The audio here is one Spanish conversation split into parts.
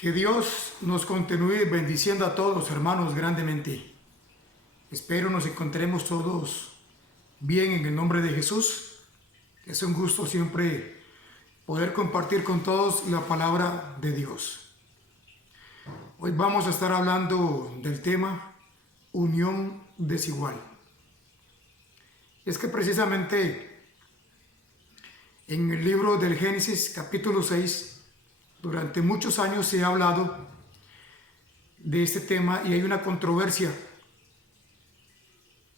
Que Dios nos continúe bendiciendo a todos, hermanos, grandemente. Espero nos encontremos todos bien en el nombre de Jesús. Es un gusto siempre poder compartir con todos la palabra de Dios. Hoy vamos a estar hablando del tema unión desigual. Es que precisamente en el libro del Génesis, capítulo 6, durante muchos años se ha hablado de este tema y hay una controversia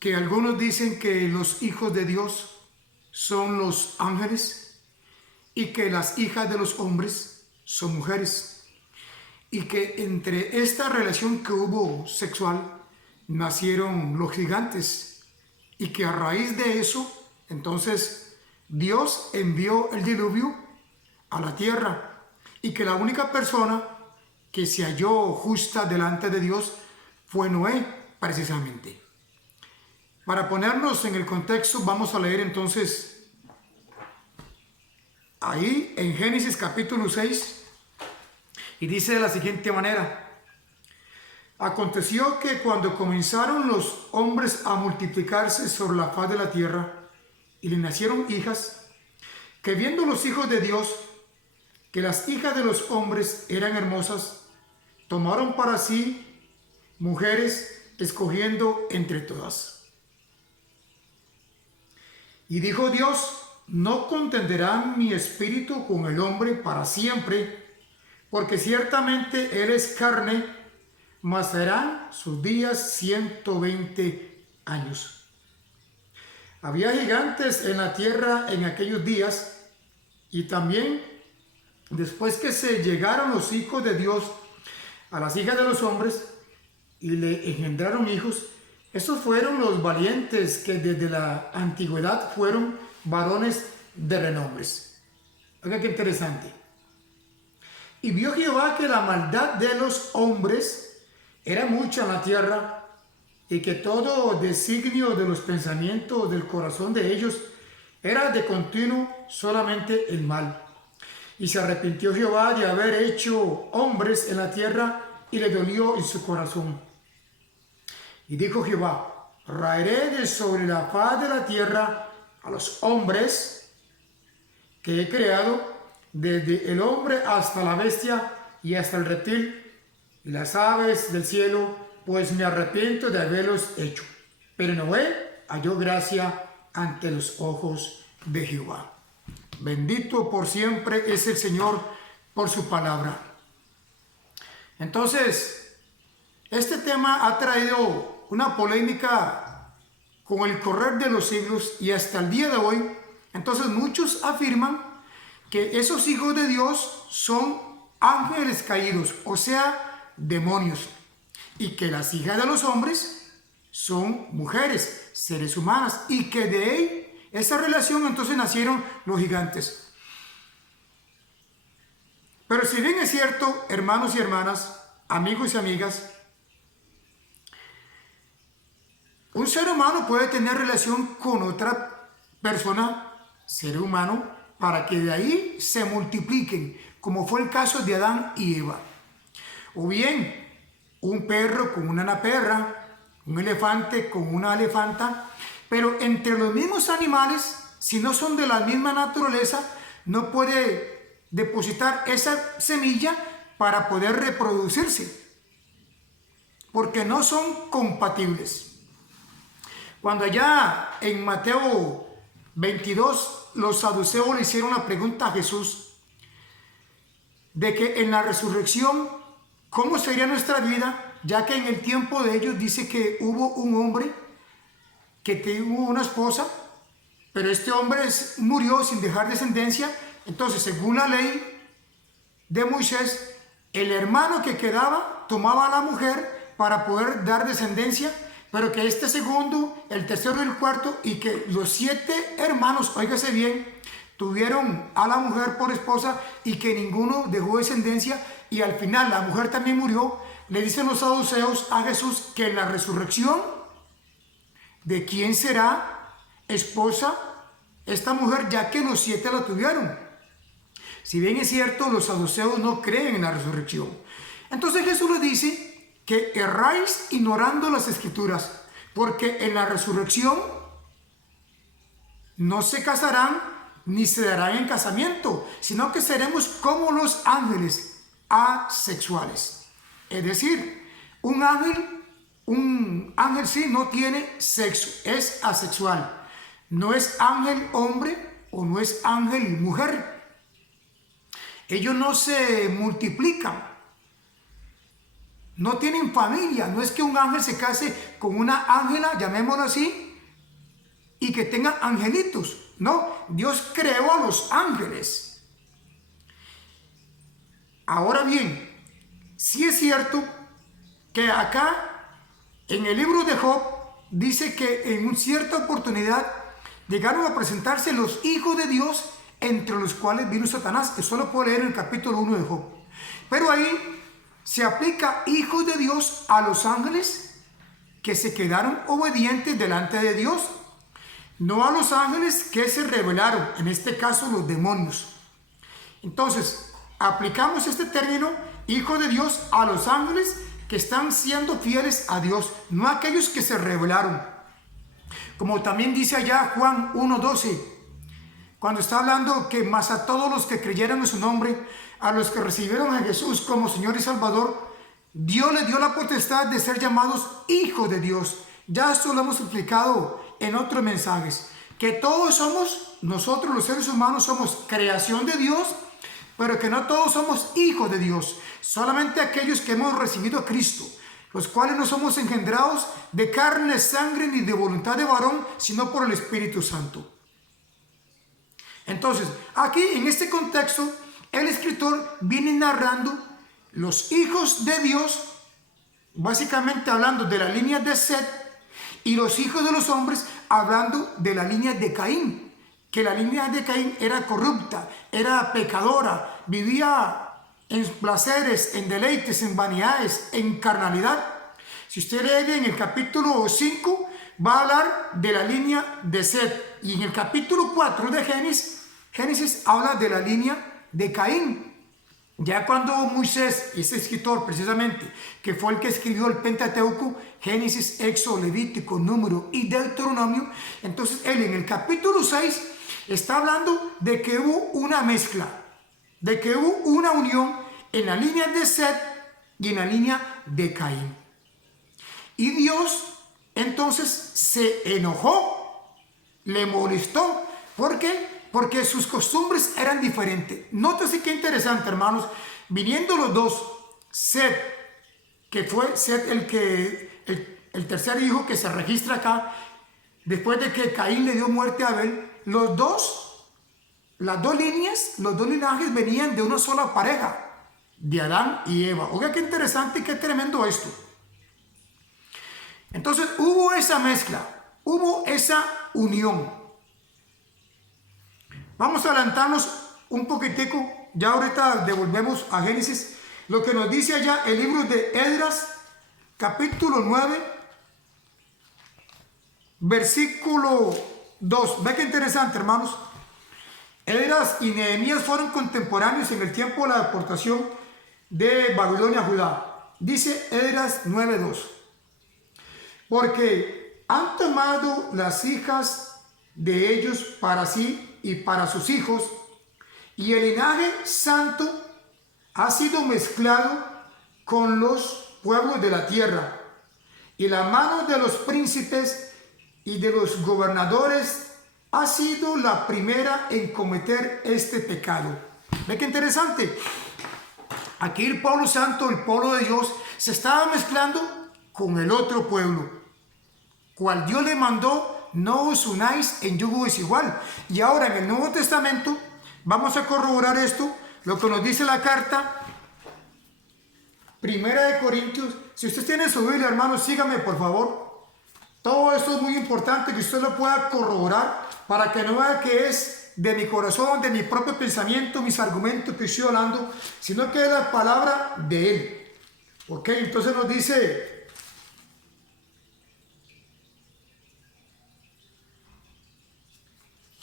que algunos dicen que los hijos de Dios son los ángeles y que las hijas de los hombres son mujeres y que entre esta relación que hubo sexual nacieron los gigantes y que a raíz de eso entonces Dios envió el diluvio a la tierra y que la única persona que se halló justa delante de Dios fue Noé, precisamente. Para ponernos en el contexto, vamos a leer entonces ahí en Génesis capítulo 6 y dice de la siguiente manera: aconteció que cuando comenzaron los hombres a multiplicarse sobre la faz de la tierra y le nacieron hijas, que viendo los hijos de Dios que las hijas de los hombres eran hermosas, tomaron para sí mujeres, escogiendo entre todas. Y dijo Dios: no contenderá mi espíritu con el hombre para siempre, porque ciertamente él es carne, mas serán sus días 120 años. Había gigantes en la tierra en aquellos días, y también después que se llegaron los hijos de Dios a las hijas de los hombres y le engendraron hijos, esos fueron los valientes que desde la antigüedad fueron varones de renombres. Oiga qué interesante. Y vio Jehová que la maldad de los hombres era mucha en la tierra y que todo designio de los pensamientos del corazón de ellos era de continuo solamente el mal. Y se arrepintió Jehová de haber hecho hombres en la tierra y le dolió en su corazón. Y dijo Jehová: raeré de sobre la faz de la tierra a los hombres que he creado, desde el hombre hasta la bestia y hasta el reptil y las aves del cielo, pues me arrepiento de haberlos hecho. Pero Noé halló gracia ante los ojos de Jehová. Bendito por siempre es el Señor por su palabra. Entonces, este tema ha traído una polémica con el correr de los siglos y hasta el día de hoy. Entonces, muchos afirman que esos hijos de Dios son ángeles caídos, o sea, demonios, y que las hijas de los hombres son mujeres, seres humanas, y que de ahí esa relación entonces nacieron los gigantes. Pero si bien es cierto, hermanos y hermanas, amigos y amigas, un ser humano puede tener relación con otra persona, ser humano, para que de ahí se multipliquen, como fue el caso de Adán y Eva. O bien, un perro con una perra, un elefante con una elefanta. Pero entre los mismos animales, si no son de la misma naturaleza, no puede depositar esa semilla para poder reproducirse, porque no son compatibles. Cuando allá en Mateo 22, los saduceos le hicieron la pregunta a Jesús de que en la resurrección, ¿cómo sería nuestra vida? Ya que en el tiempo de ellos dice que hubo un hombre que tuvo una esposa, pero este hombre murió sin dejar descendencia. Entonces, según la ley de Moisés, el hermano que quedaba tomaba a la mujer para poder dar descendencia, pero que este segundo, el tercero y el cuarto, y que los 7 hermanos, óigase bien, tuvieron a la mujer por esposa y que ninguno dejó descendencia, y al final la mujer también murió. Le dicen los saduceos a Jesús que en la resurrección, ¿de quién será esposa esta mujer, ya que los 7 la tuvieron? Si bien es cierto, los saduceos no creen en la resurrección. Entonces Jesús les dice que erráis ignorando las escrituras, porque en la resurrección no se casarán ni se darán en casamiento, sino que seremos como los ángeles asexuales. Es decir, un ángel sí no tiene sexo, es asexual. No es ángel hombre o no es ángel mujer. Ellos no se multiplican, no tienen familia. No es que un ángel se case con una ángela, llamémoslo así, y que tengan angelitos. No, Dios creó a los ángeles. Ahora bien, sí es cierto que acá en el libro de Job dice que en una cierta oportunidad llegaron a presentarse los hijos de Dios, entre los cuales vino Satanás. Eso lo puedo leer en el capítulo 1 de Job. Pero ahí se aplica hijos de Dios a los ángeles que se quedaron obedientes delante de Dios, no a los ángeles que se rebelaron, en este caso los demonios. Entonces, aplicamos este término, hijo de Dios, a los ángeles que están siendo fieles a Dios, no a aquellos que se rebelaron. Como también dice allá Juan 1:12, cuando está hablando que más a todos los que creyeron en su nombre, a los que recibieron a Jesús como Señor y Salvador, Dios les dio la potestad de ser llamados hijos de Dios. Ya esto lo hemos explicado en otros mensajes, que todos somos, nosotros los seres humanos somos creación de Dios, pero que no todos somos hijos de Dios, solamente aquellos que hemos recibido a Cristo, los cuales no somos engendrados de carne, sangre ni de voluntad de varón, sino por el Espíritu Santo. Entonces, aquí en este contexto, el escritor viene narrando los hijos de Dios, básicamente hablando de la línea de Set, y los hijos de los hombres hablando de la línea de Caín, que la línea de Caín era corrupta, era pecadora, vivía en placeres, en deleites, en vanidades, en carnalidad. Si usted lee en el capítulo 5, va a hablar de la línea de Set, y en el capítulo 4 de Génesis habla de la línea de Caín. Ya cuando Moisés, ese escritor precisamente, que fue el que escribió el Pentateuco, Génesis, Éxodo, Levítico, Número y Deuteronomio, entonces él en el capítulo 6 está hablando de que hubo una mezcla, de que hubo una unión en la línea de Set y en la línea de Caín. Y Dios entonces se enojó, le molestó. ¿Por qué? Porque sus costumbres eran diferentes. Nótese qué interesante, hermanos. Viniendo los dos, Set, que fue Set el tercer hijo que se registra acá, después de que Caín le dio muerte a Abel, las dos líneas, los dos linajes venían de una sola pareja, de Adán y Eva. Oiga qué interesante y qué tremendo esto. Entonces hubo esa mezcla, hubo esa unión. Vamos a adelantarnos un poquitico, ya ahorita devolvemos a Génesis, lo que nos dice allá el libro de Esdras, capítulo 9, versículo 2. Ve qué interesante, hermanos. Esdras y Nehemías fueron contemporáneos en el tiempo de la deportación de Babilonia a Judá. Dice Esdras 9:2. Porque han tomado las hijas de ellos para sí y para sus hijos, y el linaje santo ha sido mezclado con los pueblos de la tierra, y la mano de los príncipes y de los gobernadores ha sido la primera en cometer este pecado. ¿Ve qué interesante? Aquí el pueblo santo, el pueblo de Dios, se estaba mezclando con el otro pueblo, cual Dios le mandó: no os unáis en yugo desigual. Y ahora en el Nuevo Testamento vamos a corroborar esto, lo que nos dice la carta Primera de Corintios. Si usted tiene su Biblia, hermanos, sígame por favor. Todo esto es muy importante que usted lo pueda corroborar, para que no vea que es de mi corazón, de mi propio pensamiento, mis argumentos que estoy hablando, sino que es la palabra de Él. Ok, entonces nos dice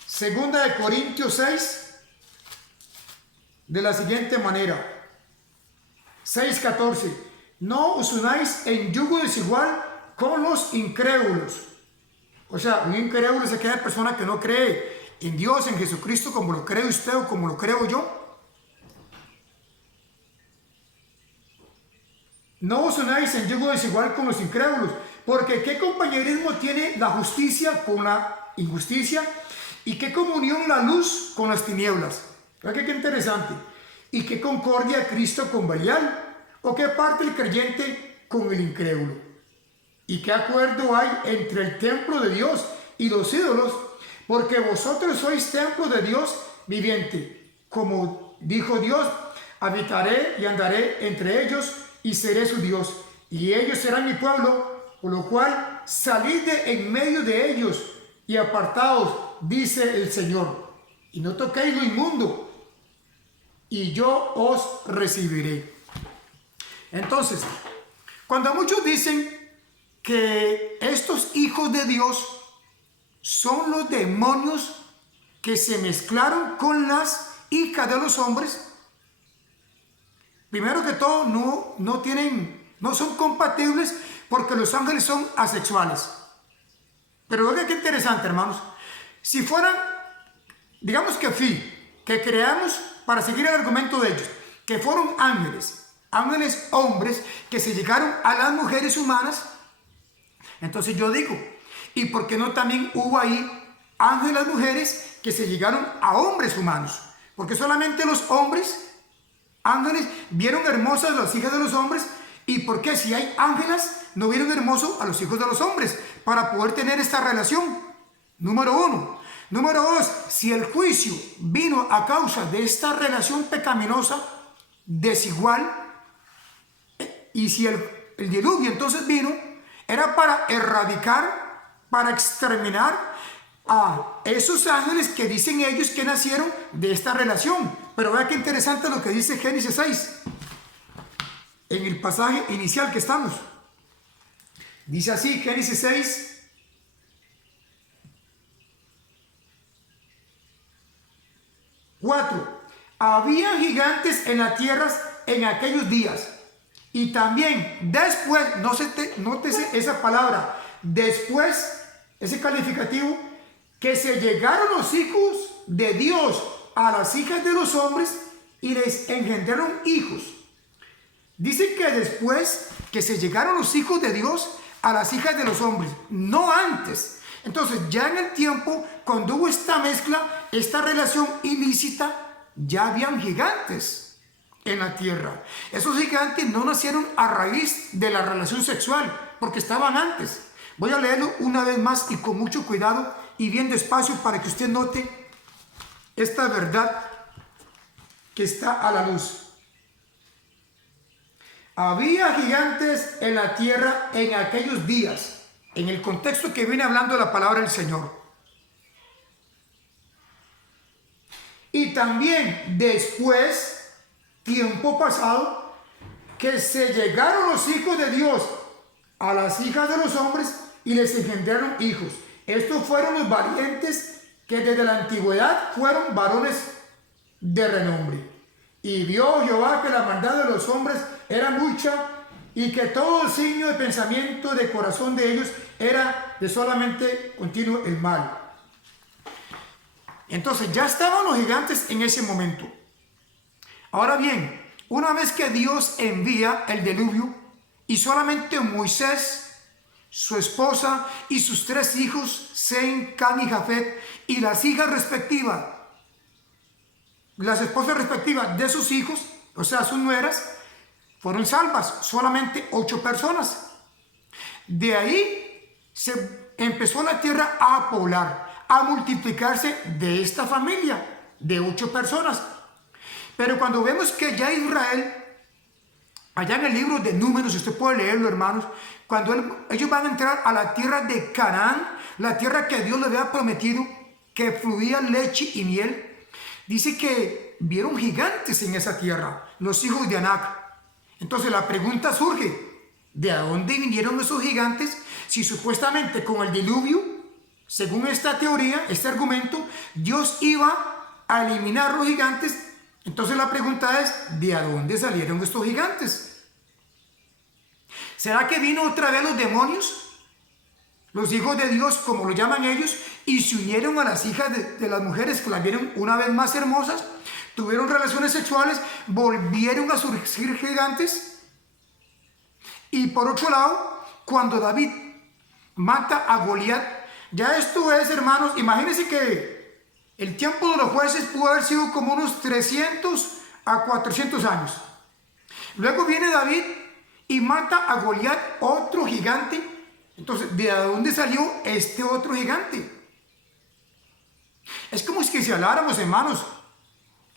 Segunda de Corintios 6, de la siguiente manera. 6:14. No os unáis en yugo desigual con los incrédulos. O sea, un incrédulo es aquella persona que no cree en Dios, en Jesucristo, como lo cree usted o como lo creo yo. No os unáis en yugo desigual con los incrédulos, porque ¿qué compañerismo tiene la justicia con la injusticia? ¿Y qué comunión la luz con las tinieblas? ¿Verdad que qué interesante? ¿Y qué concordia Cristo con Belial? ¿O qué parte el creyente con el incrédulo? ¿Y qué acuerdo hay entre el templo de Dios y los ídolos? Porque vosotros sois templo de Dios viviente. Como dijo Dios, habitaré y andaré entre ellos y seré su Dios. Y ellos serán mi pueblo, por lo cual salid de en medio de ellos y apartaos, dice el Señor. Y no toquéis lo inmundo, y yo os recibiré. Entonces, cuando muchos dicen que estos hijos de Dios son los demonios que se mezclaron con las hijas de los hombres, primero que todo no son compatibles porque los ángeles son asexuales. Pero vean qué interesante, hermanos. Si fueran, digamos que creamos, para seguir el argumento de ellos, que fueron ángeles hombres que se llegaron a las mujeres humanas, entonces yo digo, ¿y por qué no también hubo ahí ángeles mujeres que se llegaron a hombres humanos? Porque solamente los hombres, ángeles, vieron hermosas a las hijas de los hombres. ¿Y por qué si hay ángeles no vieron hermoso a los hijos de los hombres? Para poder tener esta relación. Número 1. Número 2. Si el juicio vino a causa de esta relación pecaminosa, desigual, y si el diluvio entonces vino, era para erradicar, para exterminar a esos ángeles que dicen ellos que nacieron de esta relación. Pero vea qué interesante lo que dice Génesis 6. En el pasaje inicial que estamos. Dice así, Génesis 6. Había gigantes en las tierras en aquellos días. Y también después, nótese esa palabra, después, ese calificativo, que se llegaron los hijos de Dios a las hijas de los hombres y les engendraron hijos. Dice que después que se llegaron los hijos de Dios a las hijas de los hombres, no antes. Entonces ya en el tiempo, cuando hubo esta mezcla, esta relación ilícita, ya habían gigantes en la tierra. Esos gigantes no nacieron a raíz de la relación sexual, porque estaban antes. Voy a leerlo una vez más y con mucho cuidado y bien despacio para que usted note esta verdad que está a la luz. Había gigantes en la tierra en aquellos días, en el contexto que viene hablando la palabra del Señor. Y también después, tiempo pasado, que se llegaron los hijos de Dios a las hijas de los hombres y les engendraron hijos. Estos fueron los valientes que desde la antigüedad fueron varones de renombre. Y vio Jehová que la maldad de los hombres era mucha y que todo el signo de pensamiento de corazón de ellos era de solamente continuo el mal. Entonces ya estaban los gigantes en ese momento. Ahora bien, una vez que Dios envía el diluvio y solamente Moisés, su esposa y sus 3 hijos, Sem, Cam y Jafet, y las hijas respectivas, las esposas respectivas de sus hijos, o sea, sus nueras, fueron salvas, solamente 8 personas. De ahí se empezó la tierra a poblar, a multiplicarse de esta familia de 8 personas. Pero cuando vemos que ya Israel, allá en el libro de Números, usted puede leerlo, hermanos, cuando ellos van a entrar a la tierra de Canaán, la tierra que Dios les había prometido, que fluía leche y miel, dice que vieron gigantes en esa tierra, los hijos de Anac. Entonces la pregunta surge, ¿de dónde vinieron esos gigantes? Si supuestamente con el diluvio, según esta teoría, este argumento, Dios iba a eliminar los gigantes Entonces la pregunta es, ¿de dónde salieron estos gigantes? ¿Será que vino otra vez los demonios, los hijos de Dios, como lo llaman ellos, y se unieron a las hijas de las mujeres que las vieron una vez más hermosas? Tuvieron relaciones sexuales, volvieron a surgir gigantes. Y por otro lado, cuando David mata a Goliat, ya esto es, hermanos, imagínense que el tiempo de los jueces pudo haber sido como unos 300 a 400 años. Luego viene David y mata a Goliat, otro gigante. Entonces, ¿de dónde salió este otro gigante? Es como si habláramos, hermanos,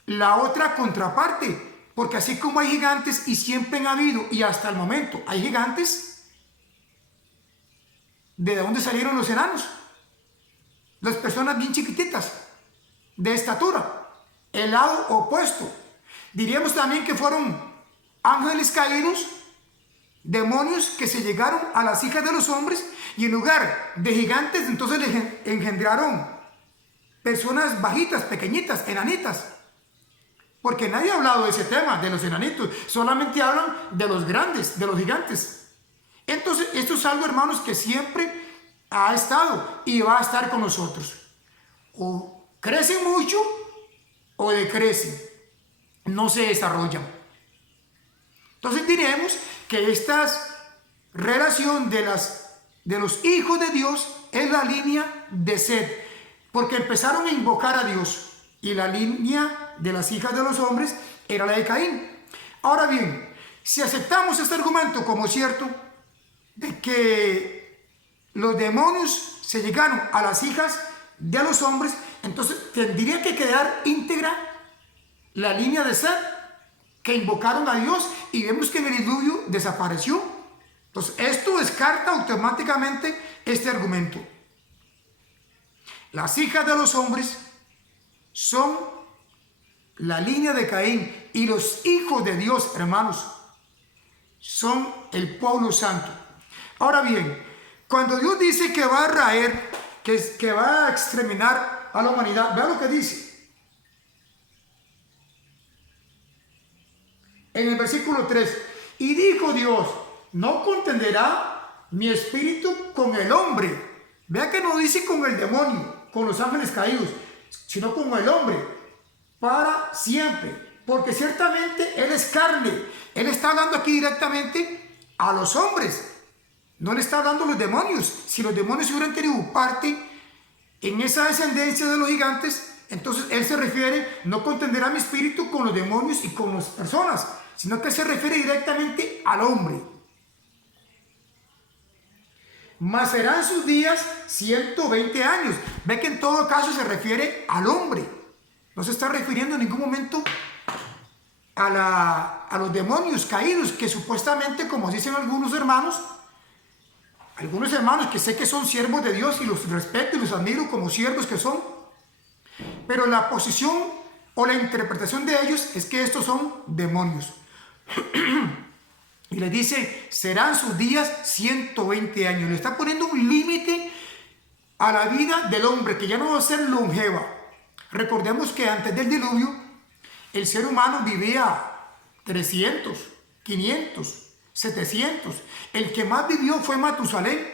la otra contraparte, porque así como hay gigantes y siempre han habido y hasta el momento hay gigantes, ¿de dónde salieron los enanos? Las personas bien chiquititas, de estatura, el lado opuesto. Diríamos también que fueron ángeles caídos, demonios que se llegaron a las hijas de los hombres y en lugar de gigantes entonces les engendraron personas bajitas, pequeñitas, enanitas. Porque nadie ha hablado de ese tema, de los enanitos. Solamente hablan de los grandes, de los gigantes. Entonces, esto es algo, hermanos, que siempre ha estado y va a estar con nosotros. O crecen mucho o decrecen. No se desarrollan. Entonces diremos que esta relación de los hijos de Dios es la línea de Set. Porque empezaron a invocar a Dios. Y la línea de las hijas de los hombres era la de Caín. Ahora bien, si aceptamos este argumento como cierto, de que los demonios se llegaron a las hijas de los hombres, entonces tendría que quedar íntegra la línea de Set, que invocaron a Dios, y vemos que en el diluvio desapareció. Entonces esto descarta automáticamente este argumento. Las hijas de los hombres son la línea de Caín, y los hijos de Dios, hermanos, son el pueblo santo. Ahora bien, cuando Dios dice que va a raer, que va a exterminar a la humanidad, vea lo que dice. En el versículo 3, y dijo Dios, no contenderá mi espíritu con el hombre. Vea que no dice con el demonio, con los ángeles caídos, sino con el hombre, para siempre, porque ciertamente él es carne. Él está hablando aquí directamente a los hombres, no le está hablando a los demonios. Si los demonios hubieran tenido parte en esa descendencia de los gigantes, entonces él se refiere, no contenderá mi espíritu con los demonios y con las personas, sino que se refiere directamente al hombre. Mas serán sus días 120 años. Ve que en todo caso se refiere al hombre. No se está refiriendo en ningún momento a los demonios caídos, que supuestamente, como dicen algunos hermanos que sé que son siervos de Dios y los respeto y los admiro como siervos que son, pero la posición o la interpretación de ellos es que estos son demonios. Y le dice, serán sus días 120 años. Le está poniendo un límite a la vida del hombre, que ya no va a ser longeva. Recordemos que antes del diluvio, el ser humano vivía 300, 500, 700. El que más vivió fue Matusalén,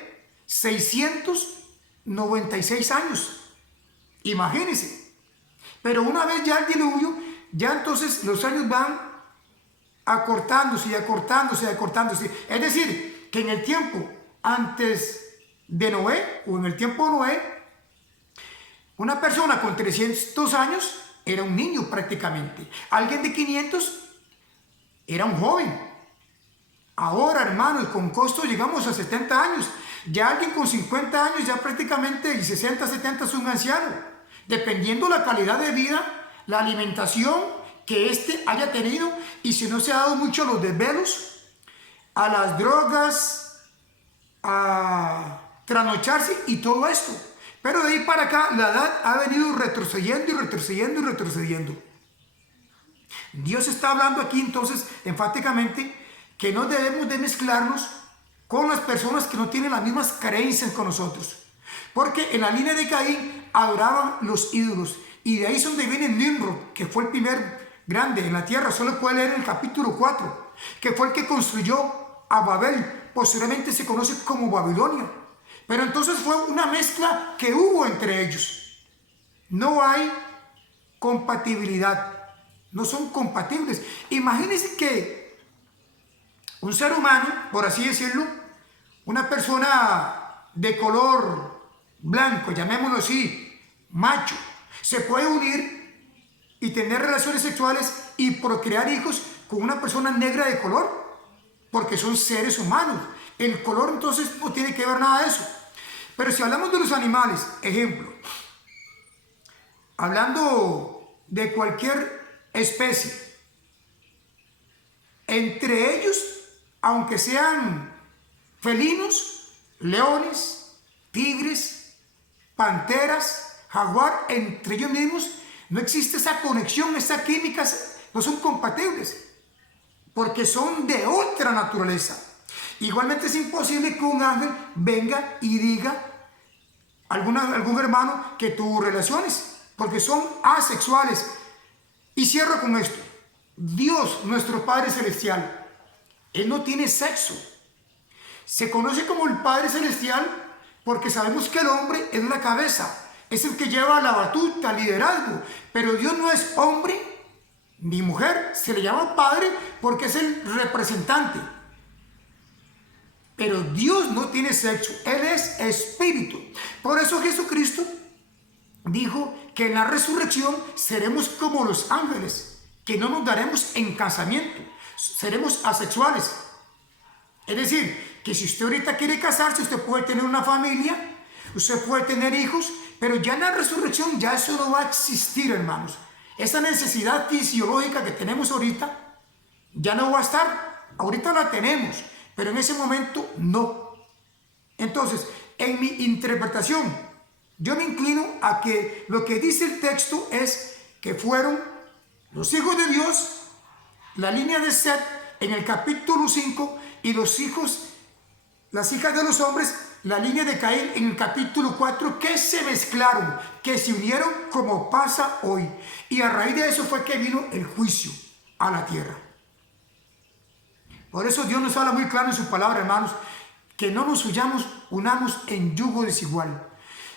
696 años. Imagínense. Pero una vez ya el diluvio, ya entonces los años van acortándose y acortándose y acortándose. Es decir, que en el tiempo antes de Noé, o en el tiempo de Noé, una persona con 300 años era un niño prácticamente. Alguien de 500 era un joven. Ahora, hermanos, con costo llegamos a 70 años. Ya alguien con 50 años ya prácticamente, y 60, 70 es un anciano. Dependiendo la calidad de vida, la alimentación que éste haya tenido, y si no se ha dado mucho a los desvelos, a las drogas, a trasnocharse y todo esto. Pero de ahí para acá la edad ha venido retrocediendo y retrocediendo y retrocediendo. Dios está hablando aquí entonces enfáticamente que no debemos de mezclarnos con las personas que no tienen las mismas creencias con nosotros. Porque en la línea de Caín adoraban los ídolos, y de ahí es donde viene Nimrod, que fue el primer grande en la tierra. Solo puede leer el capítulo 4, que fue el que construyó a Babel. Posteriormente se conoce como Babilonia. Pero entonces fue una mezcla que hubo entre ellos. No hay compatibilidad. No son compatibles. Imagínense que un ser humano, por así decirlo, una persona de color blanco, llamémoslo así, macho, se puede unir y tener relaciones sexuales y procrear hijos con una persona negra de color, porque son seres humanos. El color entonces no tiene que ver nada de eso. Pero si hablamos de los animales, ejemplo, hablando de cualquier especie, entre ellos, aunque sean felinos, leones, tigres, panteras, jaguar, entre ellos mismos no existe esa conexión, esa química, no son compatibles, porque son de otra naturaleza. Igualmente es imposible que un ángel venga y diga a algún hermano que tuvo relaciones, porque son asexuales. Y cierro con esto. Dios, nuestro Padre Celestial, Él no tiene sexo. Se conoce como el Padre Celestial porque sabemos que el hombre es la cabeza, es el que lleva la batuta, el liderazgo. Pero Dios no es hombre ni mujer, se le llama Padre porque es el representante. Pero Dios no tiene sexo, Él es espíritu. Por eso Jesucristo dijo que en la resurrección seremos como los ángeles, que no nos daremos en casamiento, seremos asexuales. Es decir, que si usted ahorita quiere casarse, usted puede tener una familia, usted puede tener hijos, pero ya en la resurrección ya eso no va a existir, hermanos. Esa necesidad fisiológica que tenemos ahorita ya no va a estar. Ahorita la tenemos, pero en ese momento no. Entonces, en mi interpretación, yo me inclino a que lo que dice el texto es que fueron los hijos de Dios, la línea de Set en el capítulo 5, y las hijas de los hombres, la línea de Caín en el capítulo 4, que se mezclaron, que se unieron como pasa hoy. Y a raíz de eso fue que vino el juicio a la tierra. Por eso Dios nos habla muy claro en su palabra, hermanos, que no nos unamos en yugo desigual.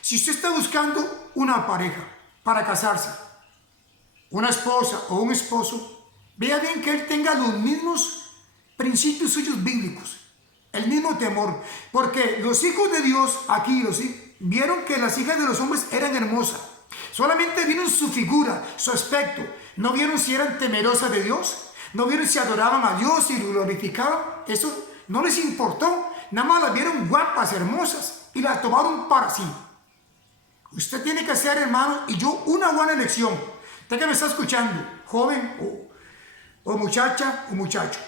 Si usted está buscando una pareja para casarse, una esposa o un esposo, vea bien que él tenga los mismos principios suyos bíblicos, el mismo temor, porque los hijos de Dios aquí vieron que las hijas de los hombres eran hermosas, solamente vieron su figura, su aspecto, no vieron si eran temerosas de Dios, no vieron si adoraban a Dios y lo glorificaban, eso no les importó, nada más las vieron guapas, hermosas y las tomaron para sí. Usted tiene que hacer, hermano, y yo, una buena elección. Usted que me está escuchando, joven o muchacha o muchacho,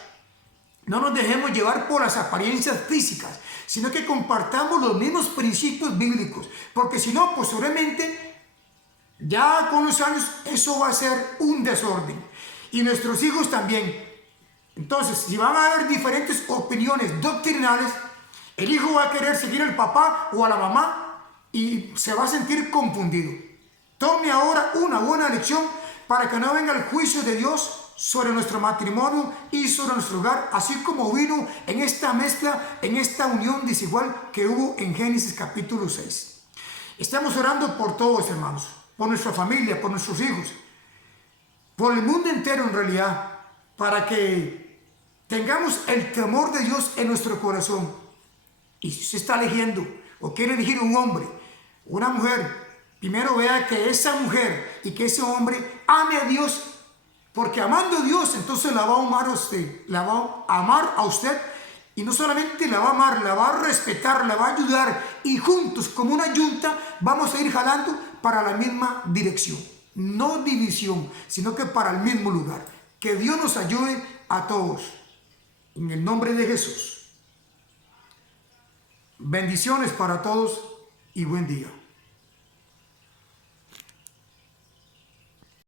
no nos dejemos llevar por las apariencias físicas, sino que compartamos los mismos principios bíblicos, porque si no, posiblemente, ya con los años, eso va a ser un desorden. Y nuestros hijos también. Entonces, si van a haber diferentes opiniones doctrinales, el hijo va a querer seguir al papá o a la mamá y se va a sentir confundido. Tome ahora una buena lección para que no venga el juicio de Dios sobre nuestro matrimonio y sobre nuestro hogar, así como vino en esta mezcla, en esta unión desigual que hubo en Génesis capítulo 6. Estamos orando por todos, hermanos, por nuestra familia, por nuestros hijos, por el mundo entero en realidad, para que tengamos el temor de Dios en nuestro corazón. Y si usted está eligiendo o quiere elegir un hombre, una mujer, primero vea que esa mujer y que ese hombre ame a Dios, porque amando a Dios, entonces la va a amar a usted, la va a amar a usted, y no solamente la va a amar, la va a respetar, la va a ayudar, y juntos como una yunta vamos a ir jalando para la misma dirección, no división, sino que para el mismo lugar. Que Dios nos ayude a todos, en el nombre de Jesús. Bendiciones para todos y buen día.